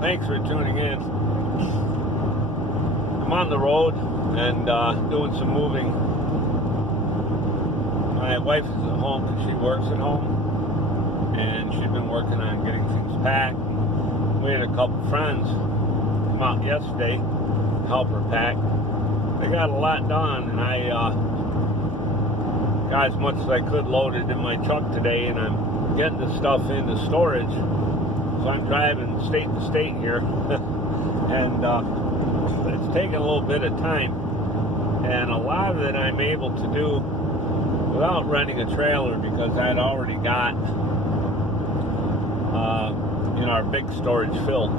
Thanks for tuning in. I'm on the road and doing some moving. My wife is at home because she works at home, and she's been working on getting things packed. We had a couple friends come out yesterday to help her pack. They got a lot done, and I got as much as I could loaded in my truck today, and I'm getting the stuff into storage. So I'm driving state to state here, and it's taking a little bit of time, and a lot of it I'm able to do without renting a trailer because I'd already got our big storage filled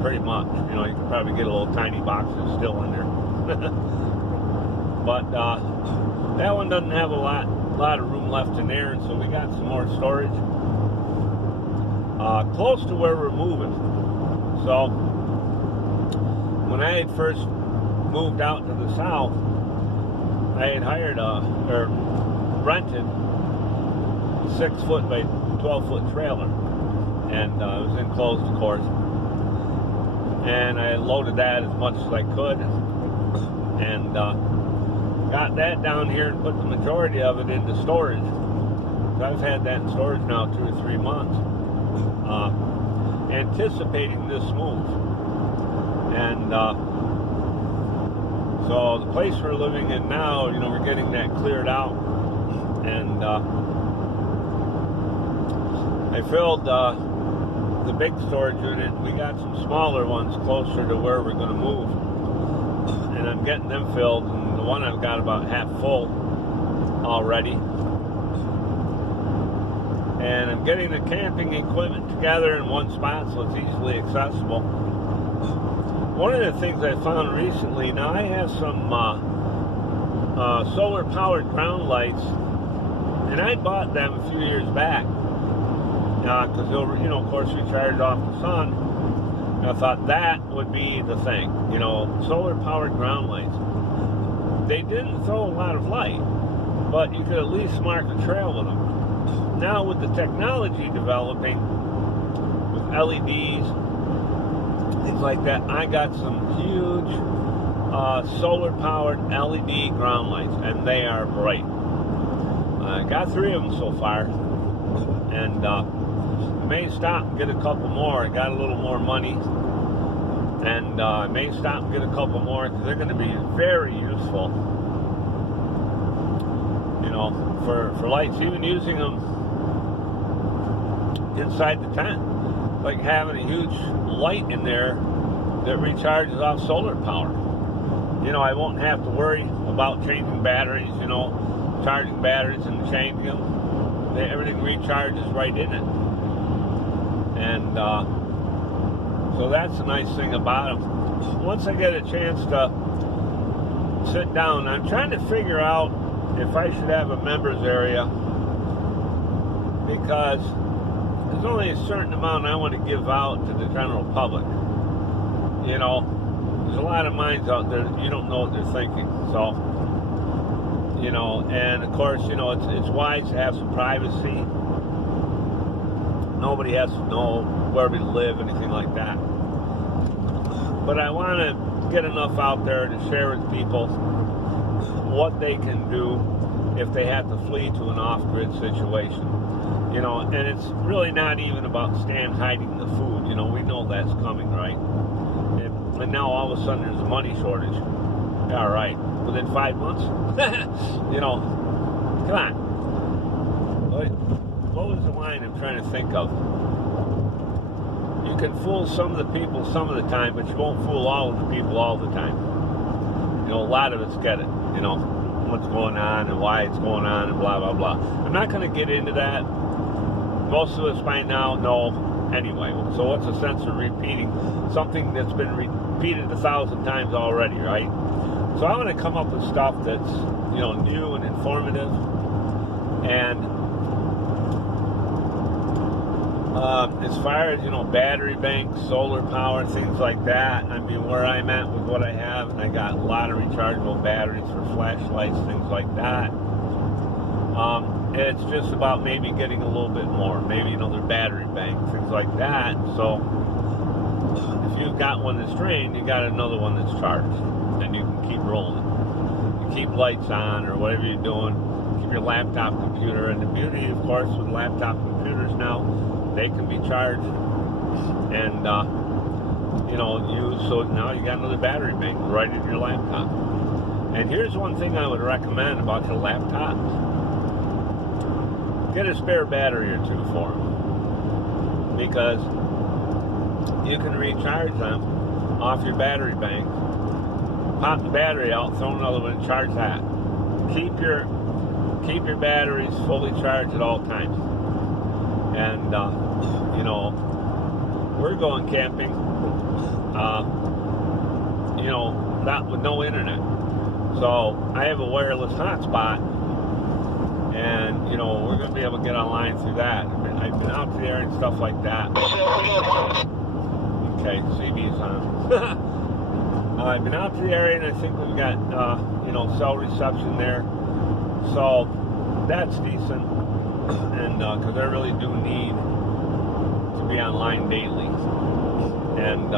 pretty much. You know, you can probably get a little tiny boxes still in there. But that one doesn't have a lot of room left in there, and so we got some more storage close to where we're moving. So when I had first moved out to the south, I had hired or rented a 6-foot by 12-foot trailer, and it was enclosed, of course. And I loaded that as much as I could, and got that down here and put the majority of it into storage. So I've had that in storage now 2 or 3 months, anticipating this move. And so the place we're living in now, you know, we're getting that cleared out, and I filled the big storage unit. We got some smaller ones closer to where we're going to move, and I'm getting them filled, and the one I've got about half full already. And I'm getting the camping equipment together in one spot so it's easily accessible. One of the things I found recently, now I have some solar powered ground lights, and I bought them a few years back because they'll, you know, of course, recharge off the sun. And I thought that would be the thing, you know, solar powered ground lights. They didn't throw a lot of light, but you could at least mark a trail with them. Now with the technology developing with LEDs, things like that, I got some huge solar powered LED ground lights, and they are bright. I got 3 of them so far, and I may stop and get a couple more. I got a little more money, and I may stop and get a couple more because they're going to be very useful, you know, for lights. Even using them inside the tent, like having a huge light in there that recharges off solar power. You know, I won't have to worry about changing batteries, you know, charging batteries and changing them. Everything recharges right in it. And so that's a nice thing about them. Once I get a chance to sit down, I'm trying to figure out if I should have a members area, because there's only a certain amount I want to give out to the general public. You know, there's a lot of minds out there that you don't know what they're thinking. So, you know, and of course, you know, it's wise to have some privacy. Nobody has to know where we live, anything like that. But I want to get enough out there to share with people what they can do if they have to flee to an off-grid situation. You know, and it's really not even about hiding the food. You know, we know that's coming, right? And now all of a sudden there's a money shortage. All right, within 5 months? You know, come on. What was the line I'm trying to think of? You can fool some of the people some of the time, but you won't fool all of the people all the time. You know, a lot of us get it, you know, what's going on and why it's going on and blah, blah, blah. I'm not going to get into that. Most of us by now know anyway. So what's the sense of repeating something that's been repeated 1,000 times already, right? So I want to come up with stuff that's, you know, new and informative. And as far as, you know, battery banks, solar power, things like that, I mean, where I'm at with what I have, I got a lot of rechargeable batteries for flashlights, things like that. It's just about maybe getting a little bit more, maybe another battery bank, things like that. So if you've got one that's drained, you got another one that's charged, and you can keep rolling. You keep lights on or whatever you're doing. Keep your laptop computer. And the beauty, of course, with laptop computers now, they can be charged and used. So now you got another battery bank right in your laptop. And here's one thing I would recommend about your laptops: get a spare battery or two for them, because you can recharge them off your battery bank, pop the battery out, throw another one, and charge that. Keep your batteries fully charged at all times. And we're going camping, not with no internet. So I have a wireless hotspot, and we're going to be able to get online through that. I've been out there and stuff like that. Okay, CB's on. I've been out to the area, and I think we've got cell reception there, so that's decent. And because I really do need to be online daily, and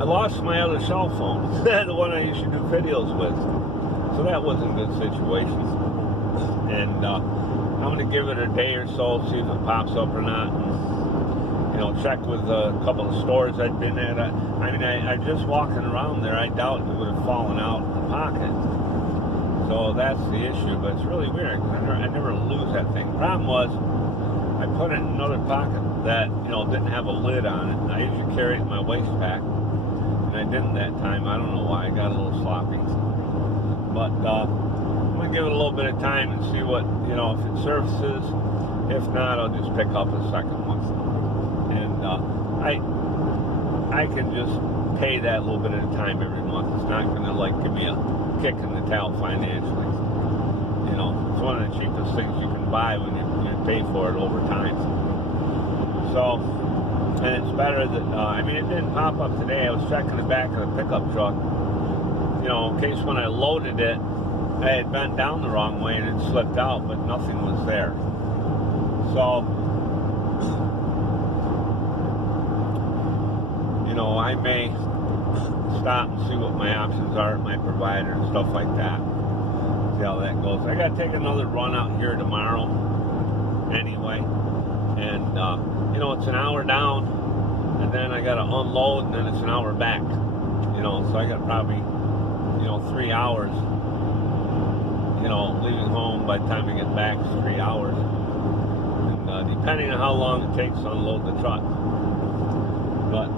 I lost my other cell phone, the one I used to do videos with, so that wasn't a good situation. And I'm going to give it a day or so, see if it pops up or not, and check with a couple of stores I'd been at. I just walking around there, I doubt it would have fallen out in the pocket. So that's the issue, but it's really weird because I never lose that thing. Problem was, I put it in another pocket that didn't have a lid on it. I usually carry it in my waist pack, and I didn't that time. I don't know why. I got a little sloppy. But I'm gonna give it a little bit of time and see what if it surfaces. If not, I'll just pick up a second one, and I can just pay that little bit at a time every month. It's not gonna give me a kick in the tail financially. It's one of the cheapest things you can buy when you pay for it over time. So, and it's better that it didn't pop up today. I was checking the back of the pickup truck, in case when I loaded it, I had bent down the wrong way and it slipped out, but nothing was there. So, I may stop and see what my options are at my provider and stuff like that. See how that goes. I got to take another run out here tomorrow anyway. And, it's an hour down, and then I got to unload, and then it's an hour back. So I got probably, 3 hours, leaving home. By the time I get back, it's 3 hours. And depending on how long it takes to unload the truck. But,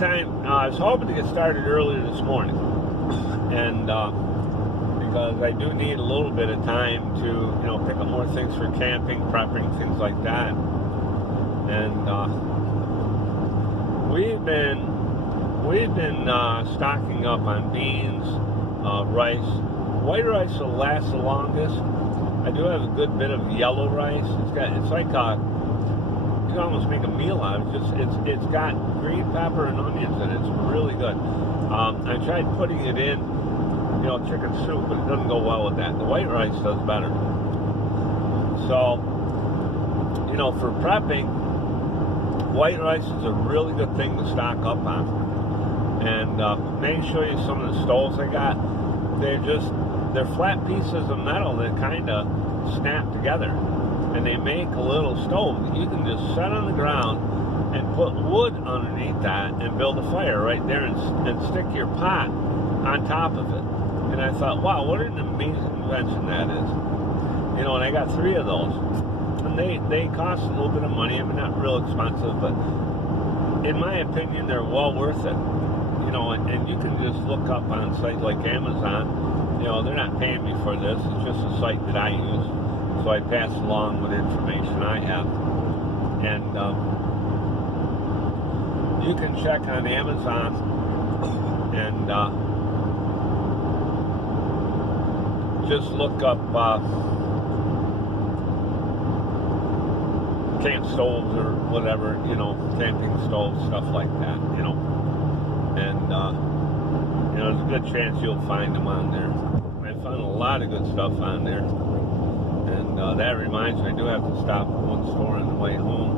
I was hoping to get started earlier this morning, and because I do need a little bit of time to pick up more things for camping, prepping, things like that. And we've been stocking up on beans, rice. White rice will last the longest. I do have a good bit of yellow rice. It's like you can almost make a meal out of it. It's got green pepper and onions in it. It's really good. I tried putting it in, chicken soup, but it doesn't go well with that. The white rice does better. So, for prepping, white rice is a really good thing to stock up on. And let me show you some of the stoves I got. They're flat pieces of metal that kind of snap together. And they make a little stove that you can just set on the ground and put wood underneath that and build a fire right there and stick your pot on top of it. And I thought, wow, what an amazing invention that is. And I got 3 of those. And they cost a little bit of money. Not real expensive, but in my opinion, they're well worth it. And you can just look up on sites like Amazon. They're not paying me for this. It's just a site that I use. So I pass along what information I have. And you can check on Amazon and just look up camp stoves or whatever, camping stoves, stuff like that, And, there's a good chance you'll find them on there. I found a lot of good stuff on there. And that reminds me, I do have to stop at one store on the way home,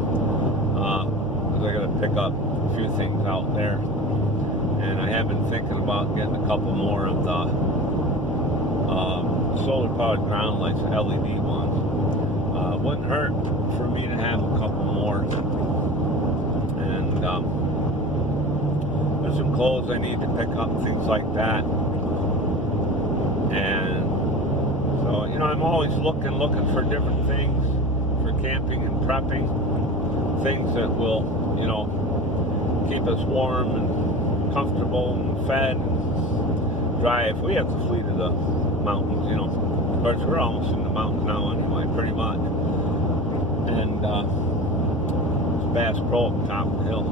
because I got to pick up a few things out there. And I have been thinking about getting a couple more of the solar-powered ground lights, LED ones. Wouldn't hurt for me to have a couple more. And there's some clothes I need to pick up, things like that. And so, I'm always looking for different things for camping and prepping, things that will, keep us warm and comfortable and fed and dry if we have to flee to the mountains. Of course, we're almost in the mountains now anyway, pretty much. And it's Bass Pro up top of the hill.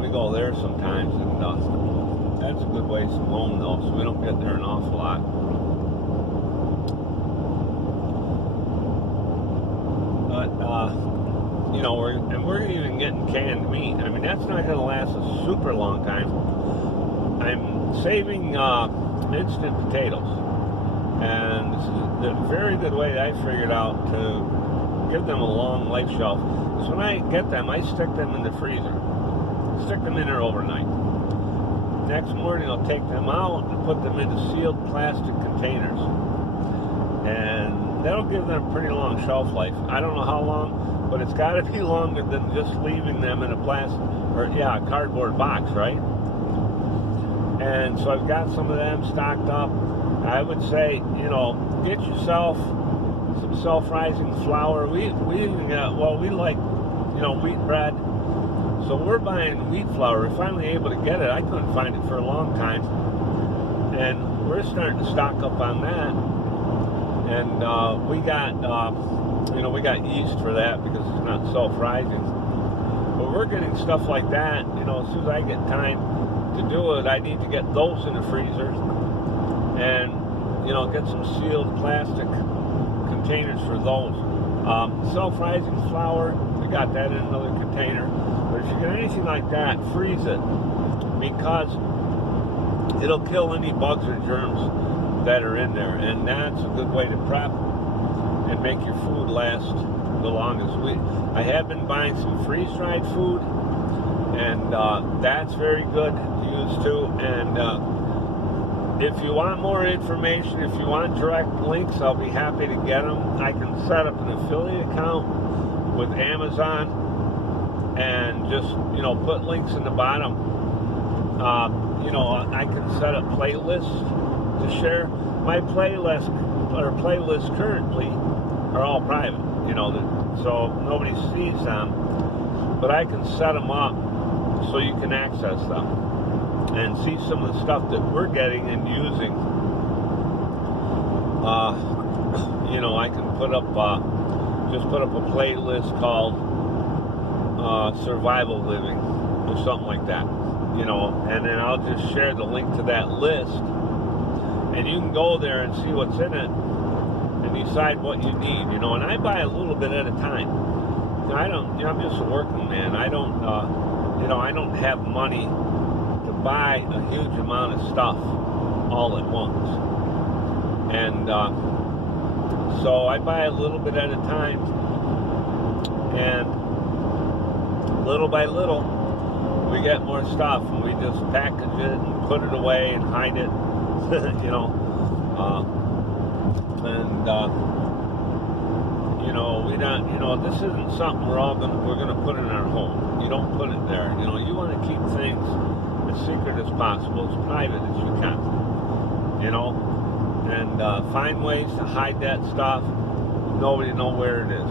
We go there sometimes, and that's a good ways from home though, so we don't get there an awful lot. But we're even getting canned meat. I mean, that's not going to last a super long time. I'm saving instant potatoes, and this is a very good way that I figured out to give them a long life shelf. Because when I get them, I stick them in the freezer, stick them in there overnight. Next morning, I'll take them out and put them into sealed plastic containers, and that'll give them a pretty long shelf life. I don't know how long, but it's got to be longer than just leaving them in a cardboard box, right? And so I've got some of them stocked up. I would say, get yourself some self-rising flour. We even got, we like, wheat bread. So we're buying wheat flour. We're finally able to get it. I couldn't find it for a long time. And we're starting to stock up on that. And we got yeast for that because it's not self-rising. But we're getting stuff like that. As soon as I get time to do it, I need to get those in the freezer and get some sealed plastic containers for those. Self-rising flour, we got that in another container. But if you get anything like that, freeze it, because it'll kill any bugs or germs that are in there, and that's a good way to prep and make your food last the longest. I have been buying some freeze-dried food, and that's very good to use too. And if you want more information, if you want direct links, I'll be happy to get them. I can set up an affiliate account with Amazon and just, put links in the bottom. I can set up playlists to share. My playlists currently are all private, so nobody sees them, but I can set them up so you can access them and see some of the stuff that we're getting and using. I can put up a playlist called Survival Living or something like that, and then I'll just share the link to that list, and you can go there and see what's in it and decide what you need, and I buy a little bit at a time. I'm just a working man. I don't have money to buy a huge amount of stuff all at once. And so I buy a little bit at a time, and little by little we get more stuff, and we just package it and put it away and hide it. We don't, this isn't something we're gonna put in our home. You don't put it there. You want to keep things as secret as possible, as private as you can. And find ways to hide that stuff. Nobody know where it is.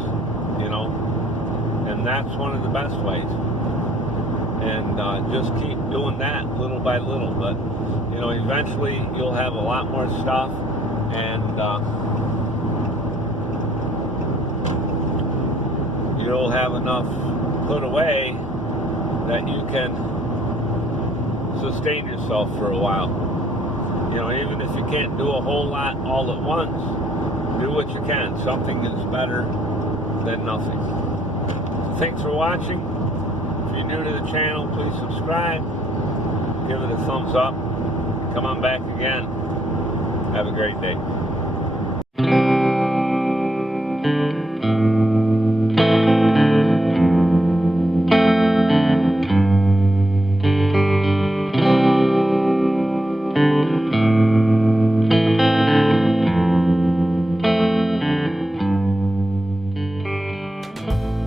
And that's one of the best ways. And just keep doing that little by little. But eventually you'll have a lot more stuff, and you'll have enough put away that you can sustain yourself for a while. Even if you can't do a whole lot all at once, do what you can. Something is better than nothing. So thanks for watching. If you're new to the channel, please subscribe. Give it a thumbs up. Come on back again. Have a great day. bye.